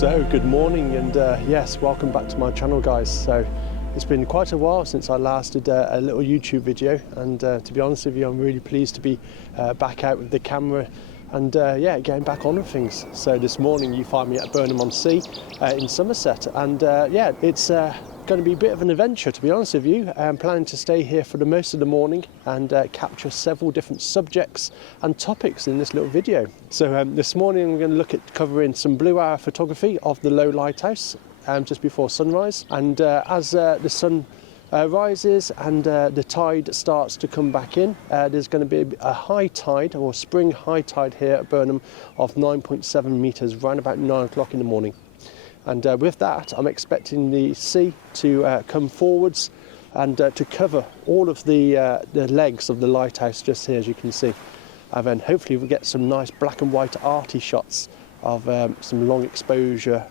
So good morning, and yes, welcome back to my channel, guys. So it's been quite a while since I last did a little YouTube video, and to be honest with you, I'm really pleased to be back out with the camera and yeah, getting back on with things. So this morning you find me at Burnham-on-Sea in Somerset, and yeah, it's going to be a bit of an adventure, to be honest with you. I'm planning to stay here for the most of the morning and capture several different subjects and topics in this little video. So this morning I'm going to look at covering some blue hour photography of the low lighthouse just before sunrise, and as the sun rises and the tide starts to come back in, there's going to be a high tide, or spring high tide, here at Burnham of 9.7 metres, around about 9 o'clock in the morning. And with that, I'm expecting the sea to come forwards and to cover all of the legs of the lighthouse just here, as you can see. And then hopefully we'll get some nice black and white arty shots of some long exposure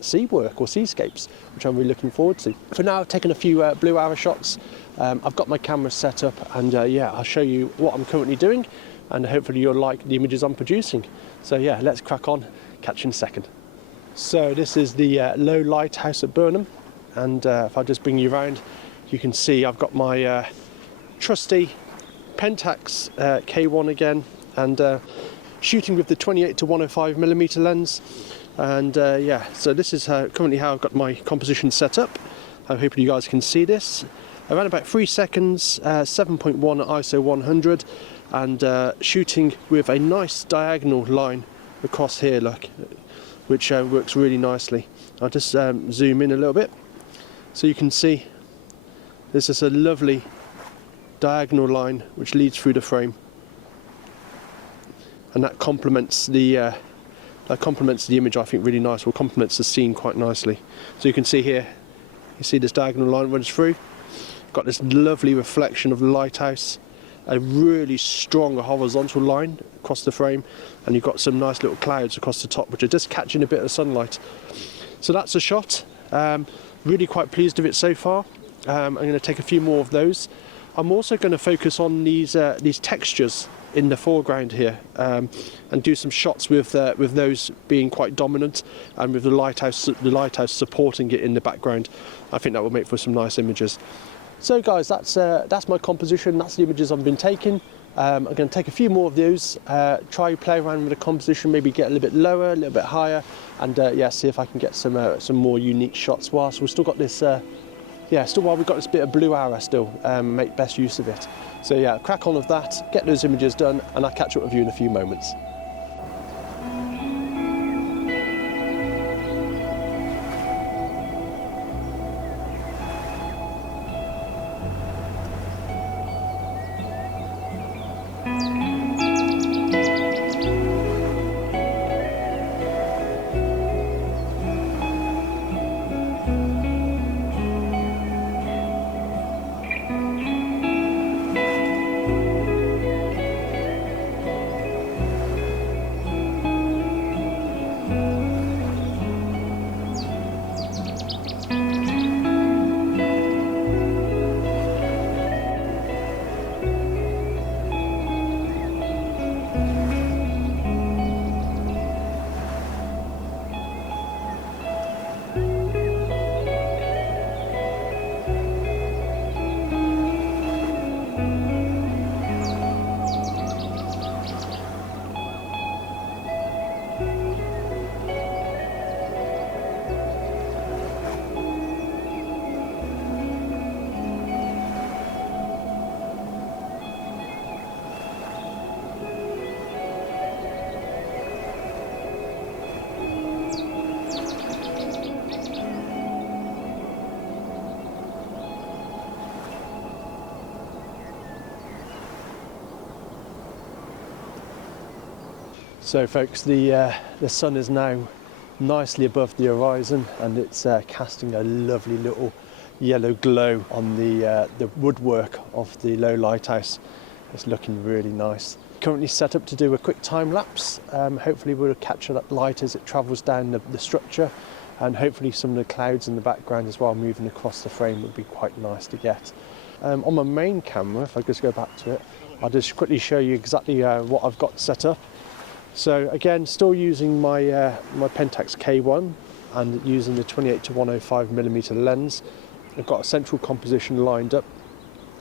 sea work or seascapes, which I'm really looking forward to. For now, I've taken a few blue hour shots. I've got my camera set up, and yeah, I'll show you what I'm currently doing, and hopefully you'll like the images I'm producing. So yeah, let's crack on. Catch you in a second. So this is the low lighthouse at Burnham, and if I just bring you around, you can see I've got my trusty Pentax K1 again, and shooting with the 28 to 105mm lens. And yeah, so this is currently how I've got my composition set up. I hope you guys can see this. Around about 3 seconds, 7.1 at ISO 100, and shooting with a nice diagonal line across here, look, which works really nicely. I'll just zoom in a little bit so you can see this is a lovely diagonal line which leads through the frame, and that complements the image, I think, really nice, or complements the scene quite nicely. So you can see here, you see this diagonal line runs through, got this lovely reflection of the lighthouse, a really strong horizontal line across the frame, and you've got some nice little clouds across the top which are just catching a bit of sunlight. So that's a shot. Really quite pleased with it so far. I'm going to take a few more of those. I'm also going to focus on these textures in the foreground here, and do some shots with those being quite dominant, and with the lighthouse supporting it in the background. I think that will make for some nice images. So guys, that's my composition, that's the images I've been taking. I'm going to take a few more of those, try play around with the composition, maybe get a little bit lower, a little bit higher, and yeah, see if I can get some more unique shots whilst we've still got this, while we've got this bit of blue hour still, make best use of it. So yeah, crack on with that, get those images done, and I'll catch up with you in a few moments. So folks, the sun is now nicely above the horizon, and it's casting a lovely little yellow glow on the woodwork of the low lighthouse. It's looking really nice. Currently set up to do a quick time lapse. Hopefully we'll capture that light as it travels down the structure, and hopefully some of the clouds in the background as well moving across the frame would be quite nice to get. On my main camera, if I just go back to it, I'll just quickly show you exactly what I've got set up. So again, still using my my Pentax K1 and using the 28 to 105mm lens. I've got a central composition lined up,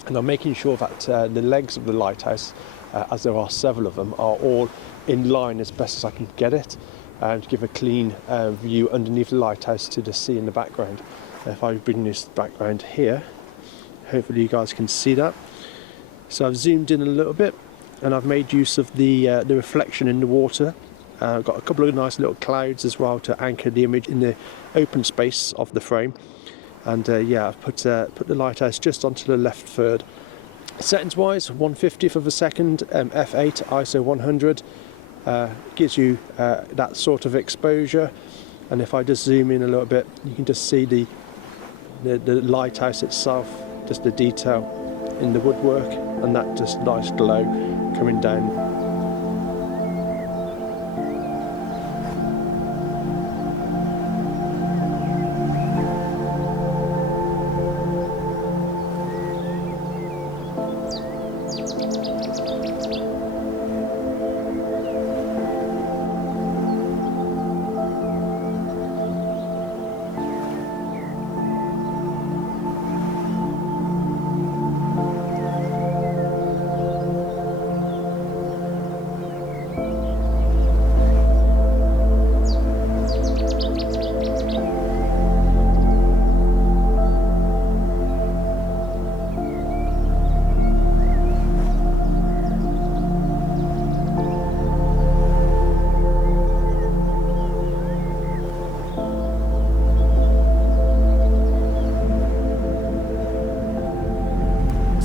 and I'm making sure that the legs of the lighthouse, as there are several of them, are all in line as best as I can get it, to give a clean view underneath the lighthouse to the sea in the background. If I bring this background here, hopefully you guys can see that. So I've zoomed in a little bit, and I've made use of the reflection in the water. I've got a couple of nice little clouds as well to anchor the image in the open space of the frame. And yeah, I've put the lighthouse just onto the left third. Settings wise, 1/50th of a second, f8, ISO 100, gives you that sort of exposure. And if I just zoom in a little bit, you can just see the lighthouse itself, just the detail in the woodwork, and that just nice glow coming down.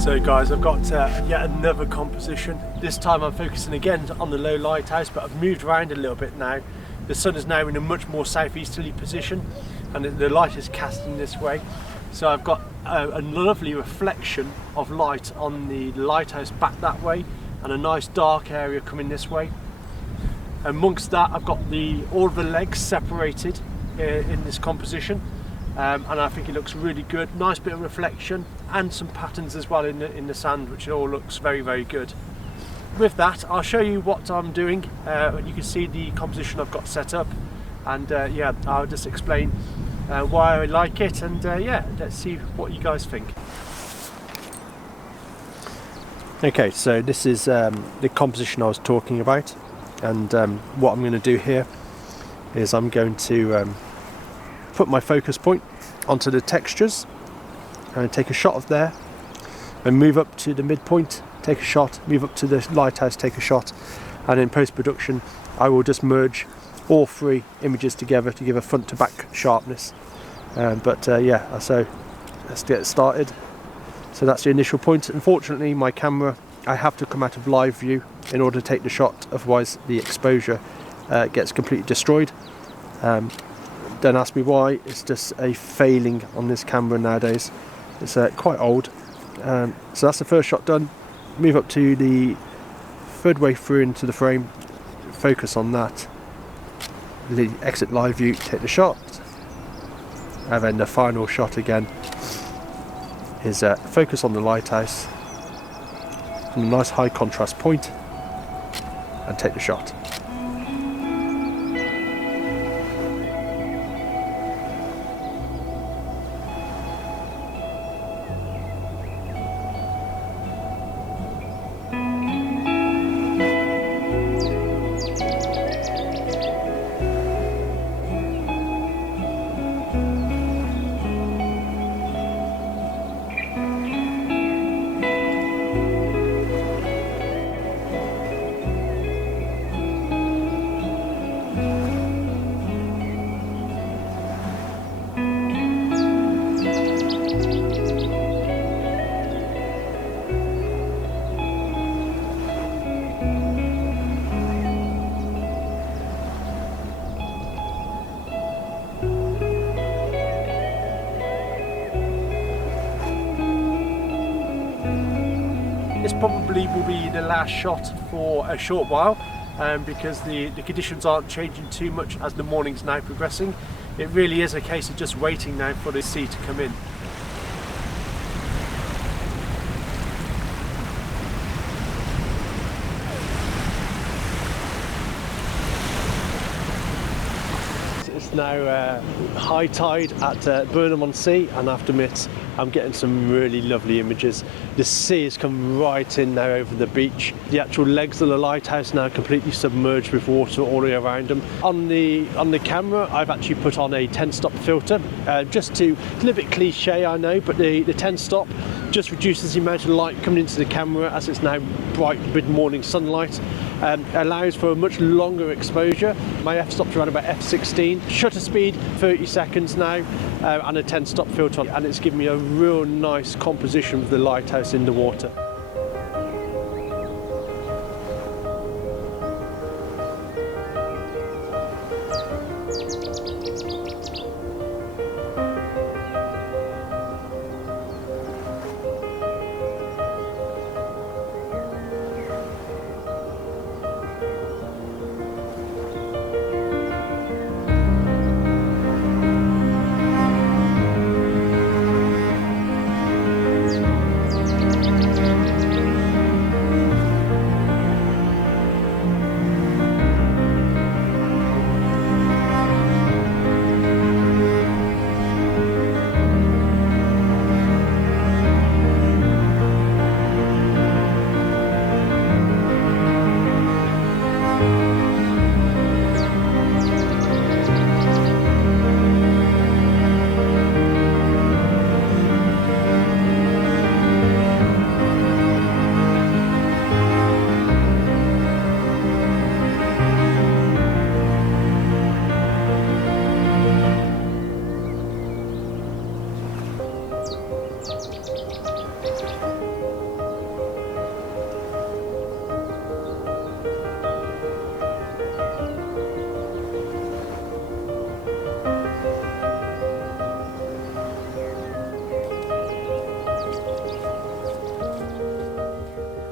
So guys, I've got yet another composition. This time I'm focusing again on the low lighthouse, but I've moved around a little bit now. The sun is now in a much more southeasterly position, and the light is casting this way. So I've got a lovely reflection of light on the lighthouse back that way, and a nice dark area coming this way. Amongst that, I've got all of the legs separated in this composition. And I think it looks really good. Nice bit of reflection and some patterns as well in the sand, which all looks very, very good. With that, I'll show you what I'm doing, and you can see the composition I've got set up, and yeah, I'll just explain why I like it, and yeah, let's see what you guys think. Okay, so this is the composition I was talking about, and what I'm going to do here is I'm going to put my focus point onto the textures and take a shot of there, and move up to the midpoint, take a shot, move up to the lighthouse, take a shot, and in post-production I will just merge all three images together to give a front to back sharpness. Yeah, so let's get started. So that's the initial point. Unfortunately, my camera, I have to come out of live view in order to take the shot, otherwise the exposure gets completely destroyed. Don't ask me why, it's just a failing on this camera nowadays. It's quite old. So that's the first shot done. Move up to the third way through into the frame, focus on that, exit live view, take the shot, and then the final shot again is focus on the lighthouse from a nice high contrast point and take the shot. This probably will be the last shot for a short while, because the conditions aren't changing too much as the morning's now progressing. It really is a case of just waiting now for the sea to come in. It's now high tide at Burnham-on-Sea, and I have to admit I'm getting some really lovely images. The sea has come right in now over the beach. The actual legs of the lighthouse now completely submerged with water all the way around them. On the camera, I've actually put on a 10-stop filter, just to, it's a little bit cliche, I know, but the 10-stop just reduces the amount of light coming into the camera as it's now bright mid-morning sunlight. Allows for a much longer exposure. My f-stop's around about f16, shutter speed 30 seconds now, and a 10-stop filter, and it's given me a real nice composition of the lighthouse in the water.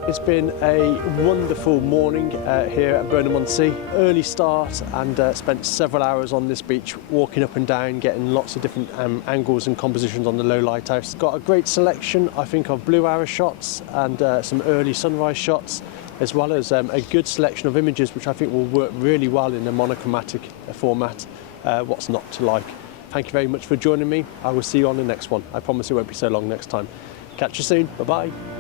It's been a wonderful morning here at Burnham-on-Sea. Early start, and spent several hours on this beach walking up and down, getting lots of different angles and compositions on the low lighthouse. Got a great selection, I think, of blue hour shots and some early sunrise shots, as well as a good selection of images which I think will work really well in a monochromatic format. What's not to like? Thank you very much for joining me. I will see you on the next one. I promise it won't be so long next time. Catch you soon. Bye-bye.